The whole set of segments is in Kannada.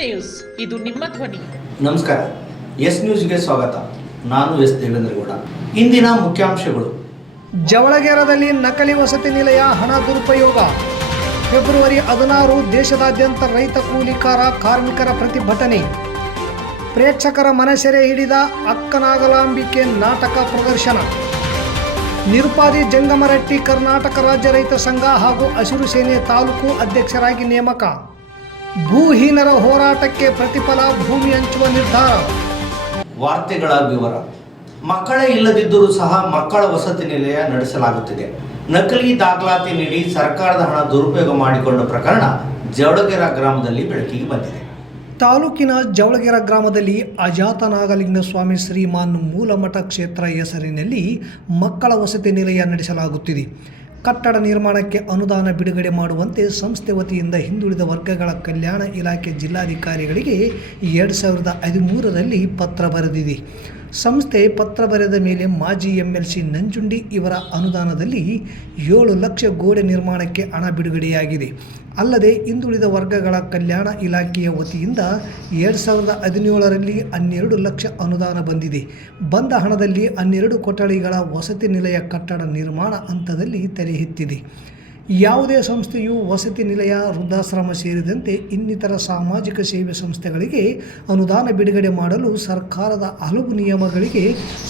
ನ್ಯೂಸ್, ಇದು ನಿಮ್ಮ ಧ್ವನಿ. ನಮಸ್ಕಾರ. ಎಸ್ ನ್ಯೂಸ್ಗೆ ಸ್ವಾಗತ. ನಾನು ಎಸ್ ದೇವೇಂದ್ರಗೌಡ. ಇಂದಿನ ಮುಖ್ಯಾಂಶಗಳು. ಜವಳಗೇರದಲ್ಲಿ ನಕಲಿ ವಸತಿ ನಿಲಯ ಹಣ ದುರುಪಯೋಗ. ಫೆಬ್ರವರಿ 16 ದೇಶದಾದ್ಯಂತ ರೈತ ಕೂಲಿಕಾರ ಕಾರ್ಮಿಕರ ಪ್ರತಿಭಟನೆ. ಪ್ರೇಕ್ಷಕರ ಮನಸೆರೆ ಹಿಡಿದ ಅಕ್ಕನಾಗಲಾಂಬಿಕೆ ನಾಟಕ ಪ್ರದರ್ಶನ. ನಿರುಪಾದಿ ಜಂಗಮರಟ್ಟಿ ಕರ್ನಾಟಕ ರಾಜ್ಯ ರೈತ ಸಂಘ ಹಾಗೂ ಹಸಿರು ಸೇನೆ ತಾಲೂಕು ಅಧ್ಯಕ್ಷರಾಗಿ ನೇಮಕ. ಭೂಹೀನರ ಹೋರಾಟಕ್ಕೆ ಪ್ರತಿಫಲ ಭೂಮಿ ಹಂಚುವ ನಿರ್ಧಾರ. ವಾರ್ತೆಗಳ ವಿವರ. ಮಕ್ಕಳೇ ಇಲ್ಲದಿದ್ದರೂ ಸಹ ಮಕ್ಕಳ ವಸತಿ ನಿಲಯ ನಡೆಸಲಾಗುತ್ತಿದೆ. ನಕಲಿ ದಾಖಲಾತಿ ನೀಡಿ ಸರ್ಕಾರದ ಹಣ ದುರುಪಯೋಗ ಮಾಡಿಕೊಂಡ ಪ್ರಕರಣ ಜವಳಗೆರೆ ಗ್ರಾಮದಲ್ಲಿ ಬೆಳಕಿಗೆ ಬಂದಿದೆ. ತಾಲೂಕಿನ ಜವಳಗೆರೆ ಗ್ರಾಮದಲ್ಲಿ ಅಜಾತ ನಾಗಲಿಂಗ ಸ್ವಾಮಿ ಶ್ರೀಮಾನ್ ಮೂಲಮಠ ಕ್ಷೇತ್ರ ಹೆಸರಿನಲ್ಲಿ ಮಕ್ಕಳ ವಸತಿ ನಿಲಯ ನಡೆಸಲಾಗುತ್ತಿದೆ. ಕಟ್ಟಡ ನಿರ್ಮಾಣಕ್ಕೆ ಅನುದಾನ ಬಿಡುಗಡೆ ಮಾಡುವಂತೆ ಸಂಸ್ಥೆ ವತಿಯಿಂದ ಹಿಂದುಳಿದ ವರ್ಗಗಳ ಕಲ್ಯಾಣ ಇಲಾಖೆ ಜಿಲ್ಲಾಧಿಕಾರಿಗಳಿಗೆ 2013ರಲ್ಲಿ ಪತ್ರ ಬರೆದಿದೆ. ಸಂಸ್ಥೆ ಪತ್ರ ಬರೆದ ಮೇಲೆ ಮಾಜಿ MLC ನಂಜುಂಡಿ ಇವರ ಅನುದಾನದಲ್ಲಿ 7 ಲಕ್ಷ ಗೋಡೆ ನಿರ್ಮಾಣಕ್ಕೆ ಹಣ ಬಿಡುಗಡೆಯಾಗಿದೆ. ಅಲ್ಲದೆ ಹಿಂದುಳಿದ ವರ್ಗಗಳ ಕಲ್ಯಾಣ ಇಲಾಖೆಯ ವತಿಯಿಂದ 2017ರಲ್ಲಿ 12 ಲಕ್ಷ ಅನುದಾನ ಬಂದಿದೆ. ಬಂದ ಹಣದಲ್ಲಿ 12 ಕೊಠಡಿಗಳ ವಸತಿ ನಿಲಯ ಕಟ್ಟಡ ನಿರ್ಮಾಣ ಹಂತದಲ್ಲಿ ತಲೆ ಎತ್ತಿದೆ. ಯಾವುದೇ ಸಂಸ್ಥೆಯು ವಸತಿ ನಿಲಯ, ವೃದ್ಧಾಶ್ರಮ ಸೇರಿದಂತೆ ಇನ್ನಿತರ ಸಾಮಾಜಿಕ ಸೇವೆ ಸಂಸ್ಥೆಗಳಿಗೆ ಅನುದಾನ ಬಿಡುಗಡೆ ಮಾಡಲು ಸರ್ಕಾರದ ಹಲವು ನಿಯಮಗಳಿಗೆ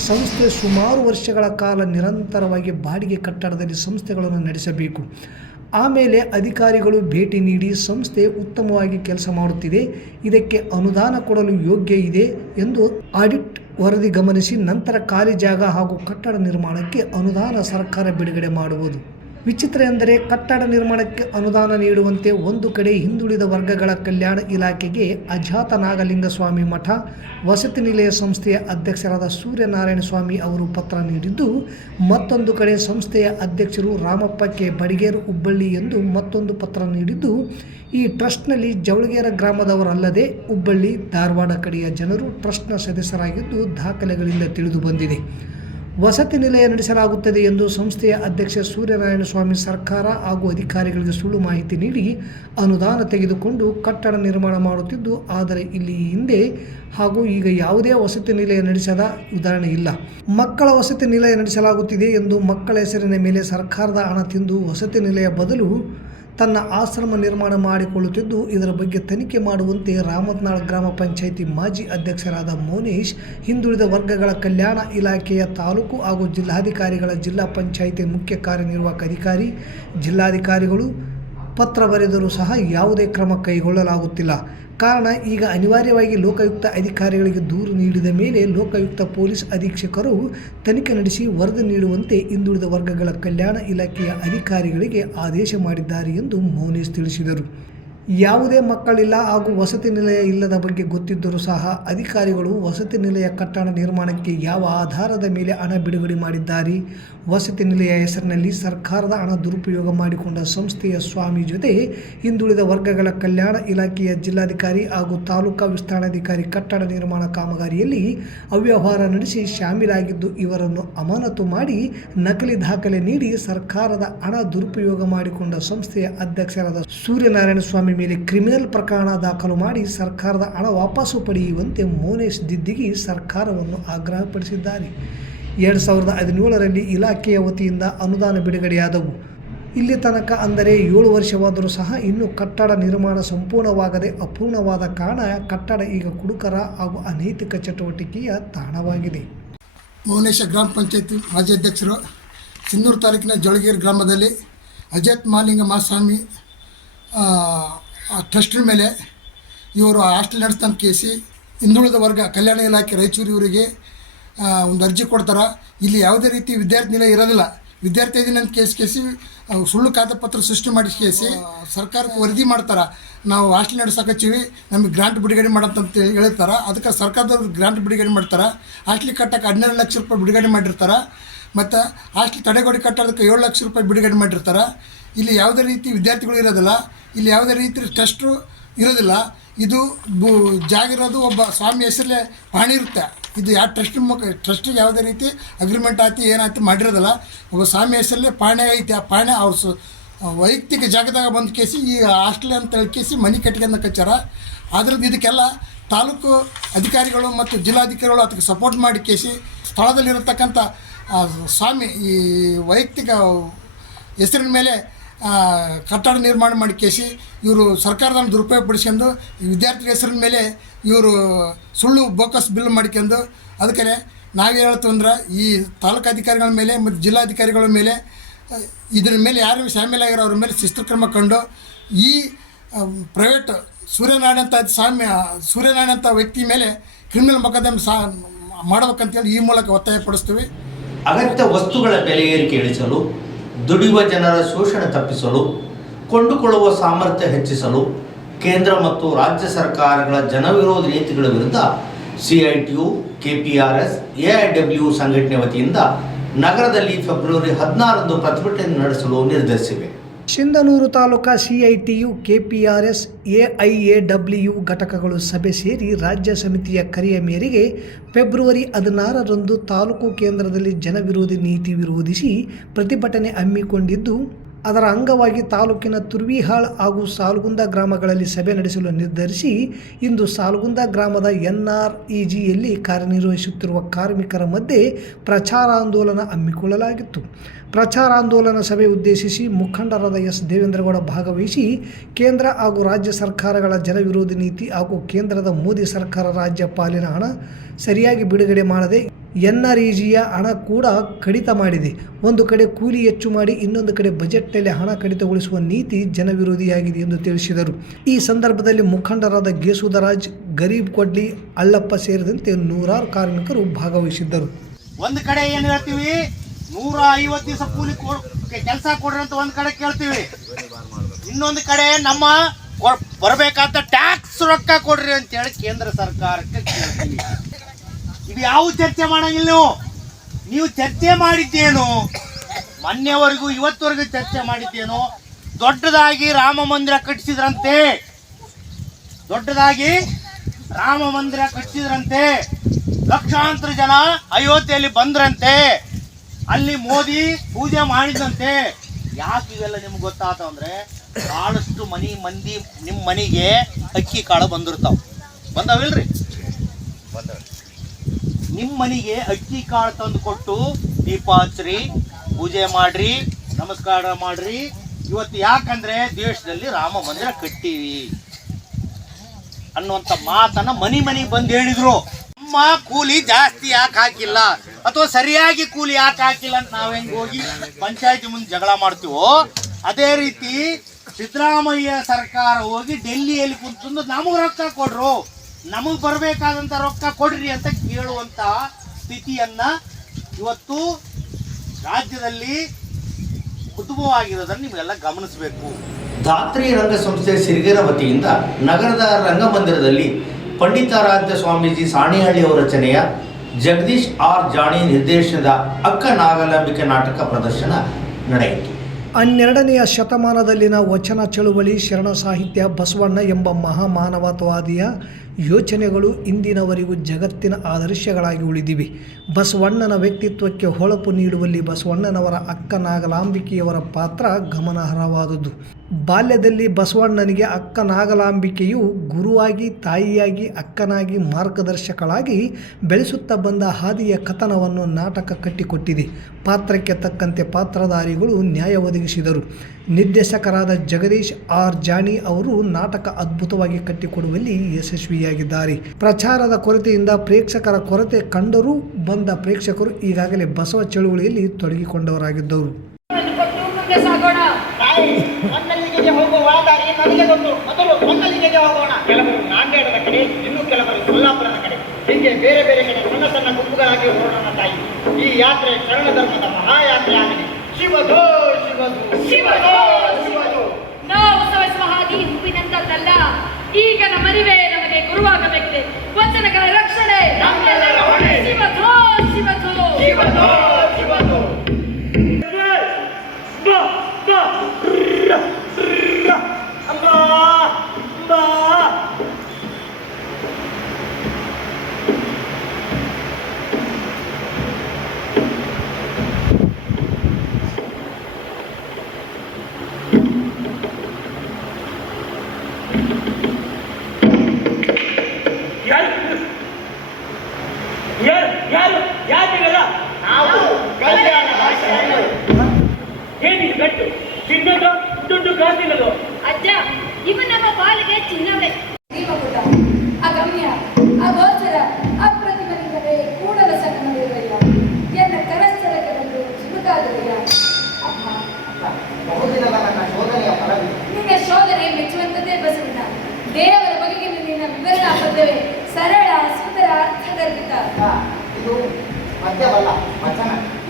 ಸಂಸ್ಥೆ ಸುಮಾರು ವರ್ಷಗಳ ಕಾಲ ನಿರಂತರವಾಗಿ ಬಾಡಿಗೆ ಕಟ್ಟಡದಲ್ಲಿ ಸಂಸ್ಥೆಗಳನ್ನು ನಡೆಸಬೇಕು. ಆಮೇಲೆ ಅಧಿಕಾರಿಗಳು ಭೇಟಿ ನೀಡಿ ಸಂಸ್ಥೆ ಉತ್ತಮವಾಗಿ ಕೆಲಸ ಮಾಡುತ್ತಿದೆ, ಇದಕ್ಕೆ ಅನುದಾನ ಕೊಡಲು ಯೋಗ್ಯ ಇದೆ ಎಂದು ಆಡಿಟ್ ವರದಿ ಗಮನಿಸಿ ನಂತರ ಖಾಲಿ ಜಾಗ ಹಾಗೂ ಕಟ್ಟಡ ನಿರ್ಮಾಣಕ್ಕೆ ಅನುದಾನ ಸರ್ಕಾರ ಬಿಡುಗಡೆ ಮಾಡುವುದು. ವಿಚಿತ್ರ ಎಂದರೆ ಕಟ್ಟಡ ನಿರ್ಮಾಣಕ್ಕೆ ಅನುದಾನ ನೀಡುವಂತೆ ಒಂದು ಕಡೆ ಹಿಂದುಳಿದ ವರ್ಗಗಳ ಕಲ್ಯಾಣ ಇಲಾಖೆಗೆ ಅಜಾತ ನಾಗಲಿಂಗ ಸ್ವಾಮಿ ಮಠ ವಸತಿ ನಿಲಯ ಸಂಸ್ಥೆಯ ಅಧ್ಯಕ್ಷರಾದ ಸೂರ್ಯನಾರಾಯಣ ಸ್ವಾಮಿ ಅವರು ಪತ್ರ ನೀಡಿದ್ದು, ಮತ್ತೊಂದು ಕಡೆ ಸಂಸ್ಥೆಯ ಅಧ್ಯಕ್ಷರು ರಾಮಪ್ಪ ಕೆ ಬಡಿಗೇರು ಹುಬ್ಬಳ್ಳಿ ಎಂದು ಮತ್ತೊಂದು ಪತ್ರ ನೀಡಿದ್ದು, ಈ ಟ್ರಸ್ಟ್ನಲ್ಲಿ ಜವಳಗೇರ ಗ್ರಾಮದವರಲ್ಲದೆ ಹುಬ್ಬಳ್ಳಿ, ಧಾರವಾಡ ಕಡೆಯ ಜನರು ಟ್ರಸ್ಟ್ನ ಸದಸ್ಯರಾಗಿದ್ದು ದಾಖಲೆಗಳಿಂದ ತಿಳಿದು ಬಂದಿದೆ. ವಸತಿ ನಿಲಯ ನಡೆಸಲಾಗುತ್ತದೆ ಎಂದು ಸಂಸ್ಥೆಯ ಅಧ್ಯಕ್ಷ ಸೂರ್ಯನಾರಾಯಣ ಸ್ವಾಮಿ ಸರ್ಕಾರ ಹಾಗೂ ಅಧಿಕಾರಿಗಳಿಗೆ ಸುಳ್ಳು ಮಾಹಿತಿ ನೀಡಿ ಅನುದಾನ ತೆಗೆದುಕೊಂಡು ಕಟ್ಟಡ ನಿರ್ಮಾಣ ಮಾಡುತ್ತಿದ್ದು, ಆದರೆ ಇಲ್ಲಿ ಹಿಂದೆ ಹಾಗೂ ಈಗ ಯಾವುದೇ ವಸತಿ ನಿಲಯ ನಡೆಸದ ಉದಾಹರಣೆ ಇಲ್ಲ. ಮಕ್ಕಳ ವಸತಿ ನಿಲಯ ನಡೆಸಲಾಗುತ್ತಿದೆ ಎಂದು ಮಕ್ಕಳ ಹೆಸರಿನ ಮೇಲೆ ಸರ್ಕಾರದ ಹಣ ತಿಂದು ವಸತಿ ನಿಲಯ ಬದಲು ತನ್ನ ಆಶ್ರಮ ನಿರ್ಮಾಣ ಮಾಡಿಕೊಳ್ಳುತ್ತಿದ್ದು, ಇದರ ಬಗ್ಗೆ ತನಿಖೆ ಮಾಡುವಂತೆ ರಾಮತ್ನಾಳ ಗ್ರಾಮ ಪಂಚಾಯಿತಿ ಮಾಜಿ ಅಧ್ಯಕ್ಷರಾದ ಮೋನೇಶ್, ಹಿಂದುಳಿದ ವರ್ಗಗಳ ಕಲ್ಯಾಣ ಇಲಾಖೆಯ ತಾಲೂಕು ಹಾಗೂ ಜಿಲ್ಲಾಧಿಕಾರಿಗಳ ಜಿಲ್ಲಾ ಪಂಚಾಯಿತಿ ಮುಖ್ಯ ಕಾರ್ಯನಿರ್ವಾಹಕ ಅಧಿಕಾರಿ, ಜಿಲ್ಲಾಧಿಕಾರಿಗಳು ಪತ್ರ ಬರೆದರೂ ಸಹ ಯಾವುದೇ ಕ್ರಮ ಕೈಗೊಳ್ಳಲಾಗುತ್ತಿಲ್ಲ. ಕಾರಣ, ಈಗ ಅನಿವಾರ್ಯವಾಗಿ ಲೋಕಾಯುಕ್ತ ಅಧಿಕಾರಿಗಳಿಗೆ ದೂರು ನೀಡಿದ ಮೇಲೆ ಲೋಕಾಯುಕ್ತ ಪೊಲೀಸ್ ಅಧೀಕ್ಷಕರು ತನಿಖೆ ನಡೆಸಿ ವರದಿ ನೀಡುವಂತೆ ಹಿಂದುಳಿದ ವರ್ಗಗಳ ಕಲ್ಯಾಣ ಇಲಾಖೆಯ ಅಧಿಕಾರಿಗಳಿಗೆ ಆದೇಶ ಮಾಡಿದ್ದಾರೆ ಎಂದು ಮೋನೇಶ್ ತಿಳಿಸಿದರು. ಯಾವುದೇ ಮಕ್ಕಳಿಲ್ಲ ಹಾಗೂ ವಸತಿ ನಿಲಯ ಇಲ್ಲದ ಬಗ್ಗೆ ಗೊತ್ತಿದ್ದರೂ ಸಹ ಅಧಿಕಾರಿಗಳು ವಸತಿ ನಿಲಯ ಕಟ್ಟಡ ನಿರ್ಮಾಣಕ್ಕೆ ಯಾವ ಆಧಾರದ ಮೇಲೆ ಹಣ ಬಿಡುಗಡೆ ಮಾಡಿದ್ದಾರೆ? ವಸತಿ ನಿಲಯ ಹೆಸರಿನಲ್ಲಿ ಸರ್ಕಾರದ ಹಣ ದುರುಪಯೋಗ ಮಾಡಿಕೊಂಡ ಸಂಸ್ಥೆಯ ಸ್ವಾಮಿ ಜೊತೆ ಹಿಂದುಳಿದ ವರ್ಗಗಳ ಕಲ್ಯಾಣ ಇಲಾಖೆಯ ಜಿಲ್ಲಾಧಿಕಾರಿ ಹಾಗೂ ತಾಲೂಕಾ ವಿಸ್ತರಣಾಧಿಕಾರಿ ಕಟ್ಟಡ ನಿರ್ಮಾಣ ಕಾಮಗಾರಿಯಲ್ಲಿ ಅವ್ಯವಹಾರ ನಡೆಸಿ ಶಾಮೀಲಾಗಿದ್ದು, ಇವರನ್ನು ಅಮಾನತು ಮಾಡಿ ನಕಲಿ ದಾಖಲೆ ನೀಡಿ ಸರ್ಕಾರದ ಹಣ ದುರುಪಯೋಗ ಮಾಡಿಕೊಂಡ ಸಂಸ್ಥೆಯ ಅಧ್ಯಕ್ಷರಾದ ಸೂರ್ಯನಾರಾಯಣ ಸ್ವಾಮಿ ಮೇಲೆ ಕ್ರಿಮಿನಲ್ ಪ್ರಕರಣ ದಾಖಲು ಮಾಡಿ ಸರ್ಕಾರದ ಹಣ ವಾಪಸ್ಸು ಪಡೆಯುವಂತೆ ಮೋನೇಶ್ ದಿದ್ದಿಗಿ ಸರ್ಕಾರವನ್ನು ಆಗ್ರಹಪಡಿಸಿದ್ದಾರೆ. 2017ರಲ್ಲಿ ಇಲಾಖೆಯ ವತಿಯಿಂದ ಅನುದಾನ ಬಿಡುಗಡೆಯಾದವು. ಇಲ್ಲಿ ತನಕ ಅಂದರೆ 7 ವರ್ಷವಾದರೂ ಸಹ ಇನ್ನೂ ಕಟ್ಟಡ ನಿರ್ಮಾಣ ಸಂಪೂರ್ಣವಾಗದೆ ಅಪೂರ್ಣವಾದ ಕಾರಣ ಕಟ್ಟಡ ಈಗ ಕುಡುಕರ ಹಾಗೂ ಅನೈತಿಕ ಚಟುವಟಿಕೆಯ ತಾಣವಾಗಿದೆ. ಮೋನೇಶ ಗ್ರಾಮ ಪಂಚಾಯತಿ ಮಾಜಿ ಅಧ್ಯಕ್ಷರು, ಸಿನ್ನೂರು ತಾಲೂಕಿನ ಜವಳಗೇರಿ ಗ್ರಾಮದಲ್ಲಿ ಅಜಾತ್ ಮಾಲಿಂಗ ಮಹಾಸ್ವಾಮಿ ಟ್ರಸ್ಟಿನ ಮೇಲೆ ಇವರು ಹಾಸ್ಟೆಲ್ ನಡೆಸ್ತಾನೆ ಕೇಸಿ ಹಿಂದುಳಿದ ವರ್ಗ ಕಲ್ಯಾಣ ಇಲಾಖೆ ರಾಯಚೂರು ಇವರಿಗೆ ಒಂದು ಅರ್ಜಿ ಕೊಡ್ತಾರೆ. ಇಲ್ಲಿ ಯಾವುದೇ ರೀತಿ ವಿದ್ಯಾರ್ಥಿ ನಿಲಯ ಇರೋದಿಲ್ಲ. ವಿದ್ಯಾರ್ಥಿ ಇದೀನಿ ಅಂತ ಕೇಸಿ ಸುಳ್ಳು ಕಾಗದಪತ್ರ ಸೃಷ್ಟಿ ಮಾಡಿ ಕೇಸಿ ಸರ್ಕಾರಕ್ಕೆ ವರದಿ ಮಾಡ್ತಾರೆ. ನಾವು ಹಾಸ್ಟೆಲ್ ನಡೆಸಕತ್ತೀವಿ, ನಮಗೆ ಗ್ರಾಂಟ್ ಬಿಡುಗಡೆ ಮಾಡಂತ ಹೇಳ್ತಾರೆ. ಅದಕ್ಕೆ ಸರ್ಕಾರದವ್ರು ಗ್ರಾಂಟ್ ಬಿಡುಗಡೆ ಮಾಡ್ತಾರೆ. ಹಾಸ್ಟೆಲ್ ಕಟ್ಟಕ್ಕೆ 12 ಲಕ್ಷ ರೂಪಾಯಿ ಬಿಡುಗಡೆ ಮಾಡಿರ್ತಾರೆ. ಮತ್ತು ಹಾಸ್ಟೆಲ್ ತಡೆಗೋಡೆ ಕಟ್ಟೋದಕ್ಕೆ 7 ಲಕ್ಷ ರೂಪಾಯಿ ಬಿಡುಗಡೆ ಮಾಡಿರ್ತಾರೆ. ಇಲ್ಲಿ ಯಾವುದೇ ರೀತಿ ವಿದ್ಯಾರ್ಥಿಗಳು ಇರೋದಿಲ್ಲ, ಇಲ್ಲಿ ಯಾವುದೇ ರೀತಿ ಟ್ರಸ್ಟು ಇರೋದಿಲ್ಲ. ಇದು ಜಾಗ ಇರೋದು ಒಬ್ಬ ಸ್ವಾಮಿ ಹೆಸರಲ್ಲೇ ಪಾಣಿ ಇರುತ್ತೆ. ಇದು ಯಾವ ಟ್ರಸ್ಟಿಗೆ ಯಾವುದೇ ರೀತಿ ಅಗ್ರಿಮೆಂಟ್ ಆಯ್ತು ಏನಾಯ್ತು ಮಾಡಿರೋದಿಲ್ಲ. ಒಬ್ಬ ಸ್ವಾಮಿ ಹೆಸರಲ್ಲೇ ಪಾಣೆ ಐತೆ. ಆ ಪಾಣೆ ವೈಯಕ್ತಿಕ ಜಾಗದಾಗ ಬಂದು ಕೇಸಿ ಈ ಹಾಸ್ಟೆಲ್ ಅಂತ ಹೇಳಿ ಕೇಸಿ ಮನೆ ಕಟ್ಕೊಂಡು ಕಚ್ಚಾರ. ಅದ್ರದ್ದು ಇದಕ್ಕೆಲ್ಲ ತಾಲೂಕು ಅಧಿಕಾರಿಗಳು ಮತ್ತು ಜಿಲ್ಲಾಧಿಕಾರಿಗಳು ಅದಕ್ಕೆ ಸಪೋರ್ಟ್ ಮಾಡಿ ಕೇಸಿ ಸ್ಥಳದಲ್ಲಿರತಕ್ಕಂಥ ಸ್ವಾಮಿ ಈ ವೈಯಕ್ತಿಕ ಹೆಸರಿನ ಮೇಲೆ ಕಟ್ಟಡ ನಿರ್ಮಾಣ ಮಾಡಿ ಕೇಸಿ ಇವರು ಸರ್ಕಾರದಲ್ಲಿ ದುರುಪಯೋಗಪಡಿಸ್ಕೊಂಡು ವಿದ್ಯಾರ್ಥಿಗಳ ಹೆಸರಿನ ಮೇಲೆ ಇವರು ಸುಳ್ಳು ಬೋಕಸ್ ಬಿಲ್ ಮಾಡ್ಕೊಂಡು ಅದಕ್ಕೆ ನಾವೇನು ಹೇಳ್ತೀವಿ ಅಂದ್ರೆ ಈ ತಾಲೂಕು ಅಧಿಕಾರಿಗಳ ಮೇಲೆ ಮತ್ತು ಜಿಲ್ಲಾಧಿಕಾರಿಗಳ ಮೇಲೆ ಇದರ ಮೇಲೆ ಯಾರು ಶಾಮೀಲಾಗಿರೋ ಅವ್ರ ಮೇಲೆ ಶಿಸ್ತು ಕ್ರಮ ಕಂಡು ಈ ಪ್ರೈವೇಟ್ ಸೂರ್ಯನಾರಾಯಣ ಅಂತ ವ್ಯಕ್ತಿ ಮೇಲೆ ಕ್ರಿಮಿನಲ್ ಮೊಕದ್ದಮೆ ಮಾಡ್ಬೇಕಂತೇಳಿ ಈ ಮೂಲಕ ಒತ್ತಾಯಪಡಿಸ್ತೀವಿ. ಅಗತ್ಯ ವಸ್ತುಗಳ ಬೆಲೆ ಏರಿಕೆ ಇಳಿಸಲು, ದುಡಿಯುವ ಜನರ ಶೋಷಣೆ ತಪ್ಪಿಸಲು, ಕೊಂಡುಕೊಳ್ಳುವ ಸಾಮರ್ಥ್ಯ ಹೆಚ್ಚಿಸಲು ಕೇಂದ್ರ ಮತ್ತು ರಾಜ್ಯ ಸರ್ಕಾರಗಳ ಜನವಿರೋಧಿ ನೀತಿಗಳ ವಿರುದ್ಧ CITU, KPRS, AIW ಸಂಘಟನೆ ವತಿಯಿಂದ ನಗರದಲ್ಲಿ ಫೆಬ್ರವರಿ 16ರಂದು ಪ್ರತಿಭಟನೆ ನಡೆಸಲು ನಿರ್ಧರಿಸಿವೆ. Sindhanur taluka CITU, KPRS, AIAW ಘಟಕಗಳು ಸಭೆ ಸೇರಿ ರಾಜ್ಯ ಸಮಿತಿಯ ಕರೆಯ ಮೇರೆಗೆ ಫೆಬ್ರವರಿ 16ರಂದು ತಾಲೂಕು ಕೇಂದ್ರದಲ್ಲಿ ಜನವಿರೋಧಿ ನೀತಿ ವಿರೋಧಿಸಿ ಪ್ರತಿಭಟನೆ ಹಮ್ಮಿಕೊಂಡಿದ್ದು, ಅದರ ಅಂಗವಾಗಿ ತಾಲೂಕಿನ ತುರ್ವಿಹಾಳ್ ಹಾಗೂ ಸಾಲುಗುಂದ ಗ್ರಾಮಗಳಲ್ಲಿ ಸಭೆ ನಡೆಸಲು ನಿರ್ಧರಿಸಿ ಇಂದು ಸಾಲುಗುಂದ ಗ್ರಾಮದ NREGಯಲ್ಲಿ ಕಾರ್ಯನಿರ್ವಹಿಸುತ್ತಿರುವ ಕಾರ್ಮಿಕರ ಮಧ್ಯೆ ಪ್ರಚಾರಾಂದೋಲನ ಹಮ್ಮಿಕೊಳ್ಳಲಾಗಿತ್ತು. ಪ್ರಚಾರಾಂದೋಲನ ಸಭೆ ಉದ್ದೇಶಿಸಿ ಮುಖಂಡರಾದ S. ದೇವೇಂದ್ರಗೌಡ ಭಾಗವಹಿಸಿ ಕೇಂದ್ರ ಹಾಗೂ ರಾಜ್ಯ ಸರ್ಕಾರಗಳ ಜನವಿರೋಧಿ ನೀತಿ ಹಾಗೂ ಕೇಂದ್ರದ ಮೋದಿ ಸರ್ಕಾರ ರಾಜ್ಯ ಪಾಲಿನ ಹಣ ಸರಿಯಾಗಿ ಬಿಡುಗಡೆ ಮಾಡದೆ NREGಯ ಹಣ ಕೂಡ ಕಡಿತ ಮಾಡಿದೆ. ಒಂದು ಕಡೆ ಕೂಲಿ ಹೆಚ್ಚು ಮಾಡಿ ಇನ್ನೊಂದು ಕಡೆ ಬಜೆಟ್ನಲ್ಲಿ ಹಣ ಕಡಿತಗೊಳಿಸುವ ನೀತಿ ಜನವಿರೋಧಿಯಾಗಿದೆ ಎಂದು ತಿಳಿಸಿದರು. ಈ ಸಂದರ್ಭದಲ್ಲಿ ಮುಖಂಡರಾದ ಗೇಸುದರಾಜ್, ಗರೀಬ್ ಕೊಡ್ಲಿ, ಅಳ್ಳಪ್ಪ ಸೇರಿದಂತೆ ನೂರಾರು ಕಾರ್ಮಿಕರು ಭಾಗವಹಿಸಿದ್ದರು. ಒಂದು ಕಡೆ ಏನು ಹೇಳ್ತೀವಿ, 150 ದಿವಸ ಕೂಲಿ ಕೆಲಸ ಕೊಡ್ರಿ ಅಂತ ಒಂದು ಕಡೆ ಕೇಳ್ತೀವಿ, ಇನ್ನೊಂದು ಕಡೆ ನಮ್ಮ ಬರಬೇಕಾದ ಟ್ಯಾಕ್ಸ್ ರೊಕ್ಕ ಕೊಡ್ರಿ ಅಂತೇಳಿ ಕೇಂದ್ರ ಸರ್ಕಾರಕ್ಕೆ ಕೇಳ್ತೀವಿ. ಇದು ಯಾವ ಚರ್ಚೆ ಮಾಡಂಗಿಲ್ಲ. ನೀವು ಚರ್ಚೆ ಮಾಡಿದ್ದೇನು? ಮೊನ್ನೆವರೆಗೂ ಇವತ್ತವರೆಗೂ ಚರ್ಚೆ ಮಾಡಿದ್ದೇನು? ದೊಡ್ಡದಾಗಿ ರಾಮ ಮಂದಿರ ಕಟ್ಟಿಸಿದ್ರಂತೆ, ಲಕ್ಷಾಂತರ ಜನ ಅಯೋಧ್ಯೆಯಲ್ಲಿ ಬಂದ್ರಂತೆ, ಅಲ್ಲಿ ಮೋದಿ ಪೂಜೆ ಮಾಡಿದಂತೆ. ಯಾಕೆ ಇವೆಲ್ಲ ನಿಮ್ಗೆ ಗೊತ್ತಾತ ಅಂದ್ರೆ ಬಹಳಷ್ಟು ಮಂದಿ ನಿಮ್ಮ ಮನೆಗೆ ಅಕ್ಕಿ ಕಾಳು ಬಂದವಿಲ್ರಿ? ನಿಮ್ಮ ಮನೆಗೆ ಅಕ್ಕಿ ಕಾಳು ತಂದು ಕೊಟ್ಟು ದೀಪ ಹಚ್ಚ್ರಿ, ಪೂಜೆ ಮಾಡ್ರಿ, ನಮಸ್ಕಾರ ಮಾಡ್ರಿ. ಇವತ್ತು ಯಾಕಂದ್ರೆ ದೇಶದಲ್ಲಿ ರಾಮ ಮಂದಿರ ಕಟ್ಟಿವಿ ಅನ್ನುವಂಥ ಮಾತನ್ನ ಮನೆಗೆ ಬಂದು ಹೇಳಿದ್ರು. ನಮ್ಮ ಕೂಲಿ ಜಾಸ್ತಿ ಯಾಕೆ ಹಾಕಿಲ್ಲ ಅಥವಾ ಸರಿಯಾಗಿ ಕೂಲಿ ಯಾಕೆ ಹಾಕಿಲ್ಲ ಅಂತ ನಾವು ಹೆಂಗೆ ಹೋಗಿ ಪಂಚಾಯತಿ ಮುಂದೆ ಜಗಳ ಮಾಡ್ತೀವೋ, ಅದೇ ರೀತಿ ಸಿದ್ದರಾಮಯ್ಯ ಸರ್ಕಾರ ಹೋಗಿ ಡೆಲ್ಲಿಯಲ್ಲಿ ಕುಂತು ನಮಗೆ ರೊಕ್ಕ ಕೊಡ್ರು, ನಮಗೆ ಬರಬೇಕಾದಂಥ ರೊಕ್ಕ ಕೊಡ್ರಿ ಅಂತ ಕೇಳುವಂತ ಸ್ಥಿತಿಯನ್ನ ಇವತ್ತು ರಾಜ್ಯದಲ್ಲಿ ಉದ್ಭವ ಆಗಿರೋದನ್ನು ನೀವೆಲ್ಲ ಗಮನಿಸಬೇಕು. ಧಾತ್ರಿ ರಂಗ ಸಂಸ್ಥೆ ಸಿರಿಗೆರ ವತಿಯಿಂದ ನಗರದ ರಂಗಮಂದಿರದಲ್ಲಿ ಪಂಡಿತಾರಾಧ್ಯ ಸ್ವಾಮೀಜಿ ಸಾಣಿಹಳ್ಳಿ ಅವರ ರಚನೆಯ ಜಗದೀಶ್ R. ಜಾಣಿ ನಿರ್ದೇಶನದ ಅಕ್ಕ ನಾಗಲಾಂಬಿಕೆ ನಾಟಕ ಪ್ರದರ್ಶನ ನಡೆಯಿತು. 12ನೆಯ ಶತಮಾನದಲ್ಲಿನ ವಚನ ಚಳುವಳಿ, ಶರಣ ಸಾಹಿತ್ಯ, ಬಸವಣ್ಣ ಎಂಬ ಮಹಾಮಾನವತಾವಾದಿಯ ಯೋಚನೆಗಳು ಇಂದಿನವರೆಗೂ ಜಗತ್ತಿನ ಆದರ್ಶಗಳಾಗಿ ಉಳಿದಿವೆ. ಬಸವಣ್ಣನ ವ್ಯಕ್ತಿತ್ವಕ್ಕೆ ಹೊಳಪು ನೀಡುವಲ್ಲಿ ಬಸವಣ್ಣನವರ ಅಕ್ಕ ನಾಗಲಾಂಬಿಕೆಯವರ ಪಾತ್ರ ಗಮನಾರ್ಹವಾದುದು. ಬಾಲ್ಯದಲ್ಲಿ ಬಸವಣ್ಣನಿಗೆ ಅಕ್ಕ ನಾಗಲಾಂಬಿಕೆಯು ಗುರುವಾಗಿ, ತಾಯಿಯಾಗಿ, ಅಕ್ಕನಾಗಿ, ಮಾರ್ಗದರ್ಶಕಳಾಗಿ ಬೆಳೆಸುತ್ತಾ ಬಂದ ಹಾದಿಯ ಕಥನವನ್ನು ನಾಟಕ ಕಟ್ಟಿಕೊಟ್ಟಿದೆ. ಪಾತ್ರಕ್ಕೆ ತಕ್ಕಂತೆ ಪಾತ್ರಧಾರಿಗಳು ನ್ಯಾಯ ಒದಗಿಸಿದರು. ನಿರ್ದೇಶಕರಾದ ಜಗದೀಶ್ R. ಜಾಣಿ ಅವರು ನಾಟಕ ಅದ್ಭುತವಾಗಿ ಕಟ್ಟಿಕೊಡುವಲ್ಲಿ ಯಶಸ್ವಿಯಾಗಿದ್ದಾರೆ. ಪ್ರಚಾರದ ಕೊರತೆಯಿಂದ ಪ್ರೇಕ್ಷಕರ ಕೊರತೆ ಕಂಡರೂ ಬಂದ ಪ್ರೇಕ್ಷಕರು ಈಗಾಗಲೇ ಬಸವ ಚಳುವಳಿಯಲ್ಲಿ ತೊಡಗಿಕೊಂಡವರಾಗಿದ್ದವರು. ಹೋಗುವ ದಾರಿ ನನಗೆ ಗೊತ್ತು. ಮೊದಲು ಹೊನ್ನಲಿಗೆಗೆ ಹೋಗೋಣ. ಕೆಲವರು ನಾಂದೇಡದ ಕಡೆ, ಇನ್ನು ಕೆಲವರು ಸೊಲ್ಲಾಪುರದ ಕಡೆ, ಹೀಗೆ ಬೇರೆ ಬೇರೆ ಕಡೆ ಸಣ್ಣ ಸಣ್ಣ ಗುಂಪುಗಳಾಗಿ ಹೊರಡೋಣ ತಾಯಿ. ಈ ಯಾತ್ರೆ ಶರಣ ಧರ್ಮದ ಮಹಾಯಾತ್ರೆ ಆಗಿದೆ. ಶಿವಧೋ ಶಿವಧೋ ಶಿವಧೋ ಶಿವಧೋ. ನಾವು ಸವಿಸುವ ಹಾದಿ ಹೂವಿನಂತದ್ದಲ್ಲ. ಈಗ ನಮ್ಮರಿವೇ ನಮಗೆ ಗುರುವಾಗಬೇಕಿದೆ. ವಚನಗಳ ರಕ್ಷಣೆ ನಮ್ಮೆಲ್ಲರ ಹೊಣೆ. ಶಿವಧೋ ಶಿವಧೋ ಶಿವಧೋ ಶಿವಧೋ.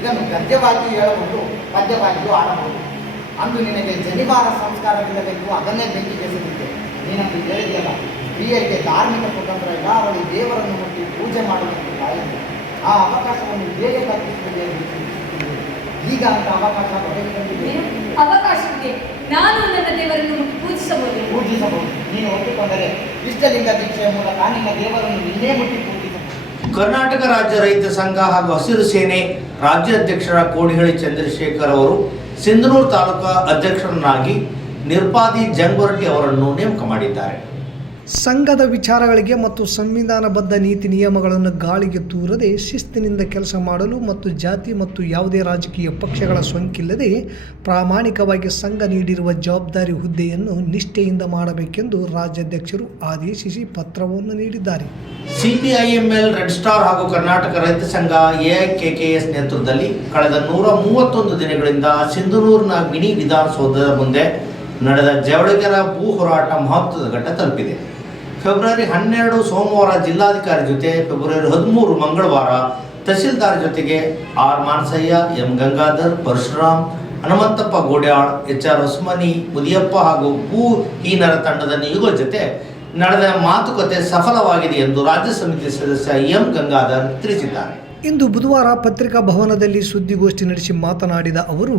ಇದನ್ನು ಗದ್ಯವಾಗಿಯೂ ಹೇಳಬಹುದು, ಪದ್ಯವಾಗಿಯೂ ಆಡಬಹುದು. ಅಂದು ನಿನಗೆ ಜನಿವಾರ ಸಂಸ್ಕಾರವಿಲ್ಲಬೇಕು, ಅದನ್ನೇ ಬೆಂಕಿಗೆ ಎಸೆದಿದ್ದೆ. ನೀನಂದು ಹೇಳಿದೆಯಲ್ಲ, ಸ್ತ್ರೀಯರಿಗೆ ಧಾರ್ಮಿಕ ಸ್ವತಂತ್ರ ಇಲ್ಲ, ಅವಳು ದೇವರನ್ನು ಮುಟ್ಟಿ ಪೂಜೆ ಮಾಡುವುದಕ್ಕೆ ಬಾಯಿಲ್ಲ. ಆ ಅವಕಾಶವನ್ನು ಹೇಗೆ ಕಲ್ಪಿಸುತ್ತದೆ? ಈಗ ಅಂತ ಅವಕಾಶ ಒದಗಿ ಬಂದಿದೆ. ಅವಕಾಶವಿದೆ. ನಾನು ನನ್ನ ದೇವರನ್ನು ಪೂಜಿಸಬಹುದು. ನೀನು ಒಪ್ಪಿಕೊಂಡರೆ ಇಷ್ಟಲಿಂಗ ದೀಕ್ಷೆಯ ಮೂಲಕ ನಿನ್ನ ದೇವರನ್ನು ನಿನ್ನೇ ಮುಟ್ಟಿ ಪೂಜಿಸಬಹುದು. ಕರ್ನಾಟಕ ರಾಜ್ಯ ರೈತ ಸಂಘ ಹಾಗೂ ಹಸಿರು ಸೇನೆ ರಾಜ್ಯಾಧ್ಯಕ್ಷರ ಕೋಡಿಹಳ್ಳಿ ಚಂದ್ರಶೇಖರ್ ಅವರು ಸಿಂಧನೂರು ತಾಲೂಕಾ ಅಧ್ಯಕ್ಷರನ್ನಾಗಿ ನಿರ್ಪಾದಿ ಜಂಗ್ವರಟಿ ಅವರನ್ನು ನೇಮಕ ಮಾಡಿದ್ದಾರೆ. ಸಂಘದ ವಿಚಾರಗಳಿಗೆ ಮತ್ತು ಸಂವಿಧಾನಬದ್ಧ ನೀತಿ ನಿಯಮಗಳನ್ನು ಗಾಳಿಗೆ ತೂರದೆ ಶಿಸ್ತಿನಿಂದ ಕೆಲಸ ಮಾಡಲು ಮತ್ತು ಜಾತಿ ಮತ್ತು ಯಾವುದೇ ರಾಜಕೀಯ ಪಕ್ಷಗಳ ಸೋಂಕಿಲ್ಲದೆ ಪ್ರಾಮಾಣಿಕವಾಗಿ ಸಂಘ ನೀಡಿರುವ ಜವಾಬ್ದಾರಿ ಹುದ್ದೆಯನ್ನು ನಿಷ್ಠೆಯಿಂದ ಮಾಡಬೇಕೆಂದು ರಾಜ್ಯಾಧ್ಯಕ್ಷರು ಆದೇಶಿಸಿ ಪತ್ರವನ್ನು ನೀಡಿದ್ದಾರೆ. ಸಿಪಿಐಎಂಎಲ್, ರೆಡ್ ಸ್ಟಾರ್ ಹಾಗೂ ಕರ್ನಾಟಕ ರೈತ ಸಂಘ ಎಐಕೆಕೆಎಸ್ ನೇತೃತ್ವದಲ್ಲಿ ಕಳೆದ 131 ದಿನಗಳಿಂದ ಸಿಂಧನೂರಿನ ಮಿನಿ ವಿಧಾನಸೌಧದ ಮುಂದೆ ನಡೆದ ಜವಳಗೆರ ಭೂ ಹೋರಾಟ ಮಹತ್ವದ ಘಟ್ಟ ತಲುಪಿದೆ. ಫೆಬ್ರವರಿ 12 ಸೋಮವಾರ ಜಿಲ್ಲಾಧಿಕಾರಿ ಜೊತೆ, ಫೆಬ್ರವರಿ 13 ಮಂಗಳವಾರ ತಹಸೀಲ್ದಾರ್ ಜೊತೆಗೆ R Manasayya, M Gangadhar, Parashuram, Hanumanthappa Godyal, H R Hosamani, Mudiyappa ಹಾಗೂ ಭೂಹೀನರ ತಂಡದ ನಿಯೋಗದ ಜೊತೆ ನಡೆದ ಮಾತುಕತೆ ಸಫಲವಾಗಿದೆ ಎಂದು ರಾಜ್ಯ ಸಮಿತಿ ಸದಸ್ಯ ಎಂ ಗಂಗಾಧರ್ ತಿಳಿಸಿದ್ದಾರೆ. ಇಂದು ಬುಧವಾರ ಪತ್ರಿಕಾ ಭವನದಲ್ಲಿ ಸುದ್ದಿಗೋಷ್ಠಿ ನಡೆಸಿ ಮಾತನಾಡಿದ ಅವರು,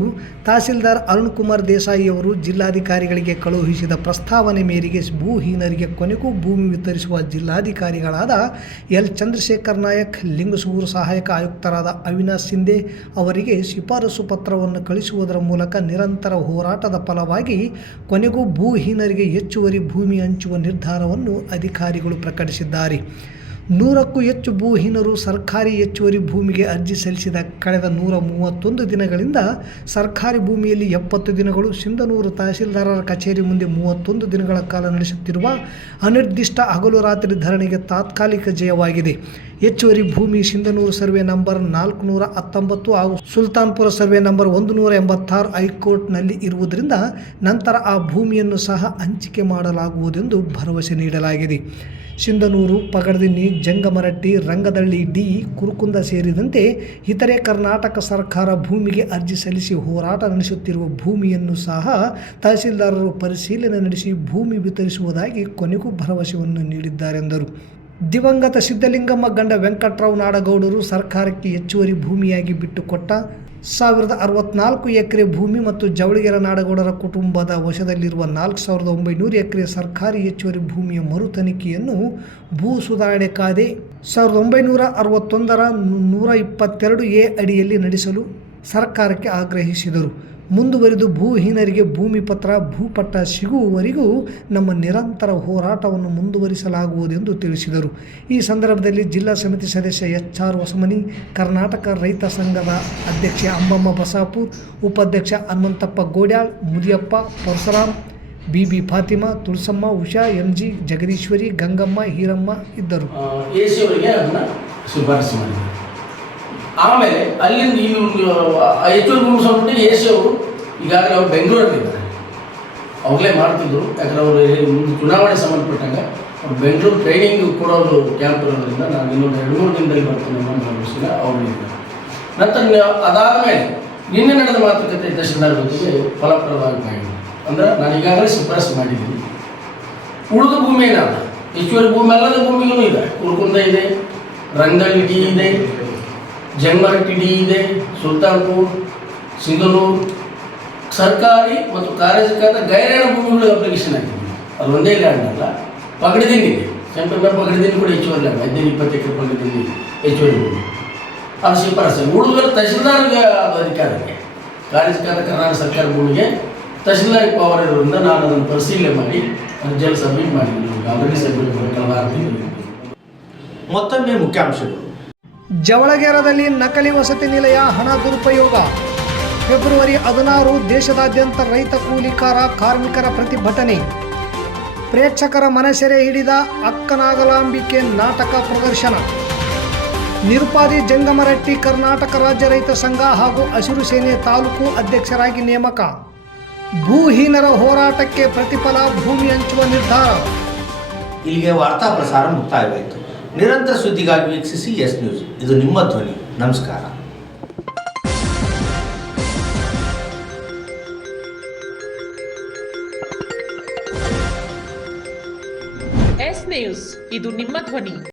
ತಹಸೀಲ್ದಾರ್ ಅರುಣ್ ಕುಮಾರ್ ದೇಸಾಯಿ ಅವರು ಜಿಲ್ಲಾಧಿಕಾರಿಗಳಿಗೆ ಕಳುಹಿಸಿದ ಪ್ರಸ್ತಾವನೆ ಮೇರೆಗೆ ಭೂಹೀನರಿಗೆ ಕೊನೆಗೂ ಭೂಮಿ ವಿತರಿಸುವ ಜಿಲ್ಲಾಧಿಕಾರಿಗಳಾದ ಎಲ್ ಚಂದ್ರಶೇಖರ್ ನಾಯಕ್, ಲಿಂಗಸೂರು ಸಹಾಯಕ ಆಯುಕ್ತರಾದ ಅವಿನಾಶ್ ಶಿಂದೆ ಅವರಿಗೆ ಶಿಫಾರಸು ಪತ್ರವನ್ನು ಕಳಿಸುವುದರ ಮೂಲಕ ನಿರಂತರ ಹೋರಾಟದ ಫಲವಾಗಿ ಕೊನೆಗೂ ಭೂಹೀನರಿಗೆ ಹೆಚ್ಚುವರಿ ಭೂಮಿ ಹಂಚುವ ನಿರ್ಧಾರವನ್ನು ಅಧಿಕಾರಿಗಳು ಪ್ರಕಟಿಸಿದ್ದಾರೆ. 100ಕ್ಕೂ ಹೆಚ್ಚು ಭೂಹೀನರು ಸರ್ಕಾರಿ ಹೆಚ್ಚುವರಿ ಭೂಮಿಗೆ ಅರ್ಜಿ ಸಲ್ಲಿಸಿದ ಕಳೆದ 131 ದಿನಗಳಿಂದ ಸರ್ಕಾರಿ ಭೂಮಿಯಲ್ಲಿ 70 ದಿನಗಳು, ಸಿಂಧನೂರು ತಹಸೀಲ್ದಾರರ ಕಚೇರಿ ಮುಂದೆ 31 ದಿನಗಳ ಕಾಲ ನಡೆಸುತ್ತಿರುವ ಅನಿರ್ದಿಷ್ಟ ಹಗಲು ರಾತ್ರಿ ಧರಣಿಗೆ ತಾತ್ಕಾಲಿಕ ಜಯವಾಗಿದೆ. ಹೆಚ್ಚುವರಿ ಭೂಮಿ ಸಿಂಧನೂರು ಸರ್ವೆ ನಂಬರ್ 419 ಹಾಗೂ ಸುಲ್ತಾನ್ಪುರ ಸರ್ವೆ ನಂಬರ್ 186 ಹೈಕೋರ್ಟ್ನಲ್ಲಿ ಇರುವುದರಿಂದ ನಂತರ ಆ ಭೂಮಿಯನ್ನು ಸಹ ಹಂಚಿಕೆ ಮಾಡಲಾಗುವುದೆಂದು ಭರವಸೆ ನೀಡಲಾಗಿದೆ. ಸಿಂಧನೂರು, ಪಗಡದಿನ್ನಿ, ಜಂಗಮರಟ್ಟಿ, ರಂಗದಳ್ಳಿ ಡಿ, ಕುರುಕುಂದ ಸೇರಿದಂತೆ ಇತರೆ ಕರ್ನಾಟಕ ಸರ್ಕಾರ ಭೂಮಿಗೆ ಅರ್ಜಿ ಸಲ್ಲಿಸಿ ಹೋರಾಟ ನಡೆಸುತ್ತಿರುವ ಭೂಮಿಯನ್ನು ಸಹ ತಹಸೀಲ್ದಾರರು ಪರಿಶೀಲನೆ ನಡೆಸಿ ಭೂಮಿ ವಿತರಿಸುವುದಾಗಿ ಕೊನೆಗೂ ಭರವಸೆಯನ್ನು ನೀಡಿದ್ದಾರೆಂದರು. ದಿವಂಗತ ಸಿದ್ದಲಿಂಗಮ್ಮ ಗಂಡ ವೆಂಕಟರಾವ್ ನಾಡಗೌಡರು ಸರ್ಕಾರಕ್ಕೆ ಹೆಚ್ಚುವರಿ ಭೂಮಿಯಾಗಿ ಬಿಟ್ಟುಕೊಟ್ಟ 1064 ಎಕರೆ ಭೂಮಿ ಮತ್ತು ಜವಳಗೆರೆ ನಾಡಗೌಡರ ಕುಟುಂಬದ ವಶದಲ್ಲಿರುವ 4900 ಎಕರೆ ಸರ್ಕಾರಿ ಹೆಚ್ಚುವರಿ ಭೂಮಿಯ ಮರು ತನಿಖೆಯನ್ನು ಭೂ ಸುಧಾರಣೆ ಕಾಯ್ದೆ 1961ರ 122A ಅಡಿಯಲ್ಲಿ ನಡೆಸಲು ಸರ್ಕಾರಕ್ಕೆ ಆಗ್ರಹಿಸಿದರು. ಮುಂದುವರಿದು ಭೂಹೀನರಿಗೆ ಭೂಮಿ ಪತ್ರ, ಭೂಪಟ್ಟ ಸಿಗುವವರೆಗೂ ನಮ್ಮ ನಿರಂತರ ಹೋರಾಟವನ್ನು ಮುಂದುವರಿಸಲಾಗುವುದೆಂದು ತಿಳಿಸಿದರು. ಈ ಸಂದರ್ಭದಲ್ಲಿ ಜಿಲ್ಲಾ ಸಮಿತಿ ಸದಸ್ಯ ಎಚ್ಆರ್ ಹೊಸಮನಿ, ಕರ್ನಾಟಕ ರೈತ ಸಂಘದ ಅಧ್ಯಕ್ಷ ಅಂಬಮ್ಮ ಬಸಾಪುರ್, ಉಪಾಧ್ಯಕ್ಷ ಹನುಮಂತಪ್ಪ ಗೋಡ್ಯಾಳ್, ಮುದಿಯಪ್ಪ, ಪರಶುರಾಮ್, ಬಿಬಿ ಫಾತಿಮಾ, ತುಳಸಮ್ಮ, ಉಷಾ, ಎಂಜಿ, ಜಗದೀಶ್ವರಿ, ಗಂಗಮ್ಮ, ಹೀರಮ್ಮ ಇದ್ದರು. ಎಸಿಯವರಿಗೆ ಅದನ್ನು ಶಿಫಾರಸು ಮಾಡಿದರು. ಆಮೇಲೆ ಅಲ್ಲಿಂದ ಈ ಹೆಚ್ಚುವರಿ ಭೂಮಿ ಸಂಬಂಧಪಟ್ಟ ಎಸಿ ಅವರು ಈಗಾಗಲೇ ಅವರು ಬೆಂಗಳೂರಲ್ಲಿದ್ದಾರೆ. ಅವ್ರಲ್ಲೇ ಮಾಡ್ತಿದ್ರು, ಯಾಕಂದರೆ ಅವರು ಚುನಾವಣೆ ಸಂಬಂಧಪಟ್ಟಂಗೆ ಅವ್ರು ಬೆಂಗಳೂರು ಟ್ರೈನಿಂಗ್ ಕೊಡೋದು ಕ್ಯಾಂಪ್ ಇರೋದ್ರಿಂದ ನಾನು ಇನ್ನೊಂದು 2-3 ದಿನದಲ್ಲಿ ಬರ್ತೀನಿ ಅನ್ನೋ ಭರವಸೆನ ಅವರು. ನಂತರ ಅದಾದಮೇಲೆ ನಿನ್ನೆ ನಡೆದ ಮಾತುಕತೆ ತಹಶೀಲ್ದಾರ್ ಜೊತೆಗೆ ಫಲಪ್ರದವಾಗಿ ಮಾಡಿದ್ರು. ಅಂದರೆ ನಾನು ಈಗಾಗಲೇ ಶಿಫಾರಸು ಮಾಡಿದ್ದೀನಿ. ಉಳಿದ ಭೂಮಿ ಏನಲ್ಲ, ಹೆಚ್ಚುವರಿ ಭೂಮಿ ಅಲ್ಲದ ಭೂಮಿಗೂ ಇದೆ. ಕುರುಕುಂದ ಇದೆ, ರಂಗಳ್ಳಿ ಡಿ ಇದೆ, ಜಂಗಮರಟ್ಟಿ ಡಿ ಇದೆ, ಸುಲ್ತಾನ್ಪುರ್, ಸಿಂಧನೂರು ಸರ್ಕಾರಿ ಮತ್ತು ಕಾರ್ಯಜಾತ ಗೈರಾಣ ಭೂಮಿಗಳು ಅಪ್ಲಿಕೇಶನ್ ಆಗಿದೆ. ಅದು ಒಂದೇ ಲ್ಯಾಂಡ್ ಅಲ್ಲ, ಪಗಡದಿನ್ನಿ ಇದೆ, ಸೆಂಟ್ರಲ್ ಪಗಡದಿನ್ನಿ ಕೂಡ ಹೆಚ್ಚುವರಿ ಲ್ಯಾಂಡ್, 15-20 ಎಕರೆ ಪಗಡದಿನ್ನಿ ಹೆಚ್ಚುವರಿ ಭೂಮಿ, ಅದು ಶಿಫಾರಸು. ಉಳಿದ ತಹಶೀಲ್ದಾರ್ಗೆ ಅದು ಅಧಿಕಾರಕ್ಕೆ, ಕಾರ್ಯಜಾತ ಕರ್ನಾಟಕ ಸರ್ಕಾರ ಭೂಮಿಗೆ ತಹಶೀಲ್ದಾರ್ಗೆ ಪವರ್ ಇರೋದ್ರಿಂದ ನಾನು ಅದನ್ನು ಪರಿಶೀಲನೆ ಮಾಡಿ ಅರ್ಜಿಯಲ್ಲಿ ಸಬ್ಮಿಟ್ ಮಾಡಿದ್ದೀನಿ. ಆಲ್ರೆಡಿ ಸಬ್ಮಿಟ್ ಮಾಡಿ. ಮತ್ತೊಮ್ಮೆ ಮುಖ್ಯಾಂಶಗಳು. ಜವಳಗೆರದಲ್ಲಿ ನಕಲಿ ವಸತಿ ನಿಲಯ ಹಣ ದುರುಪಯೋಗ. ಫೆಬ್ರವರಿ 16 ದೇಶದಾದ್ಯಂತ ರೈತ ಕೂಲಿಕಾರ ಕಾರ್ಮಿಕರ ಪ್ರತಿಭಟನೆ. ಪ್ರೇಕ್ಷಕರ ಮನಸೆರೆ ಹಿಡಿದ ಅಕ್ಕನಾಗಲಾಂಬಿಕೆ ನಾಟಕ ಪ್ರದರ್ಶನ. ನಿರ್ಪಾದಿ ಜಂಗಮರಟ್ಟಿ ಕರ್ನಾಟಕ ರಾಜ್ಯ ರೈತ ಸಂಘ ಹಾಗೂ ಹಸಿರು ಸೇನೆ ತಾಲೂಕು ಅಧ್ಯಕ್ಷರಾಗಿ ನೇಮಕ. ಭೂಹೀನರ ಹೋರಾಟಕ್ಕೆ ಪ್ರತಿಫಲ ಭೂಮಿ ಹಂಚುವ ನಿರ್ಧಾರ. ಇಲ್ಲಿಗೆ ವಾರ್ತಾ ಪ್ರಸಾರ ಮುಕ್ತಾಯವಾಯಿತು. ನಿರಂತರ ಸುದ್ದಿಗಾಗಿ ವೀಕ್ಷಿಸಿ ಎಸ್ ನ್ಯೂಸ್. ಇದು ನಿಮ್ಮ ಧ್ವನಿ. ನಮಸ್ಕಾರ. ನ್ಯೂಸ್, ಇದು ನಿಮ್ಮ ಧ್ವನಿ.